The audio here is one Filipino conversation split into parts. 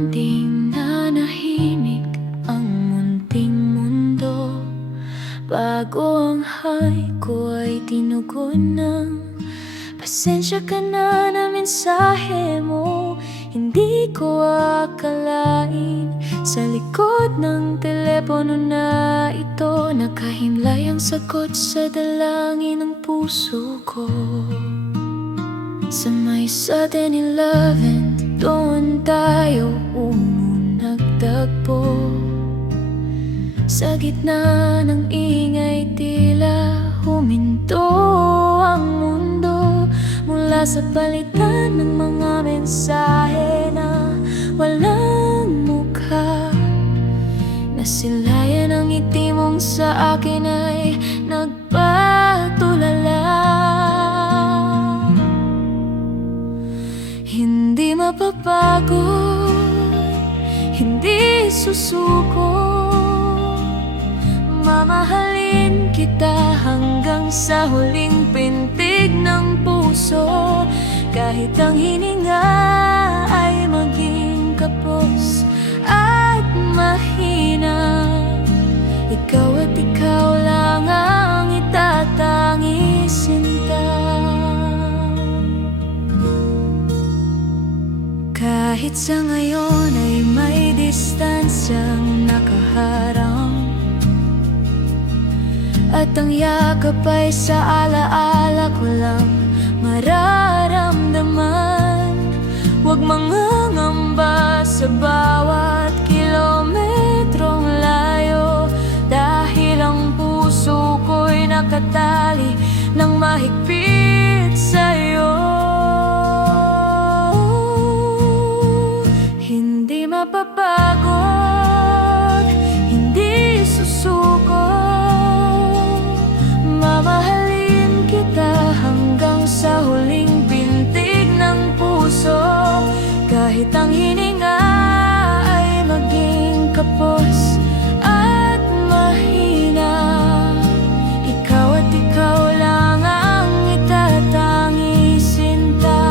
Unti-unting nanahimik ang munting mundo. Bago ang hay ko ay tinugon ng pasensya ka na mensahe mo. Hindi ko akalain sa likod ng telepono na ito nakahimlay ang sagot sa dalangin ng puso ko. Sa may 7-Eleven, doon tayo nagtagpo. Sa gitna ng ingay tila huminto ang mundo mula sa palitan ng mga mensahe na walang mukha. Nasilayan ang ngiti mong sa akin ay nagpatulala. Hindi mapapagod, hindi susuko, mamahalin kita hanggang sa huling pintig ng puso. Kahit ang hininga ay maging kapos at mahina, ikaw at ikaw lang ang itatangi, sinta. Kahit sa ngayon ay may distansyang nakaharang, at ang yakap ay sa alaala ko lang mararamdaman. Huwag mangangamba sa bawat kilometrong layo, dahil ang puso ko'y nakatali ng mahigpit sa'yo. Hindi mapapagod, hindi susuko, mamahalin kita hanggang sa huling pintig ng puso. Kahit ang hininga ay maging kapos at mahina, ikaw at ikaw lang ang itatangi, sinta.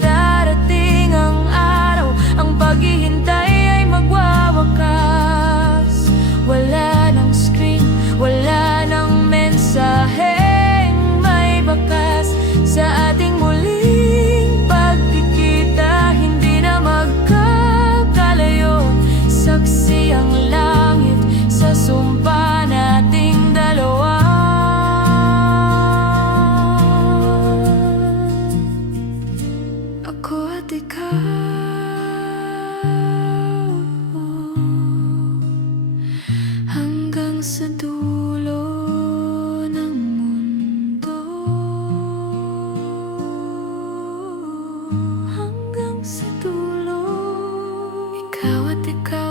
Darating ang araw, ang paghihintay ay magwawakas. Wala nang screen, wala nang mensaheng may bakas. Sa ating muling pagkikita, hindi na magkakalayo. Saksi ang langit sa sumpa nating dalawa. Ako at ikaw, hanggang sa dulo ng mundo. Hanggang sa dulo, ikaw at ikaw.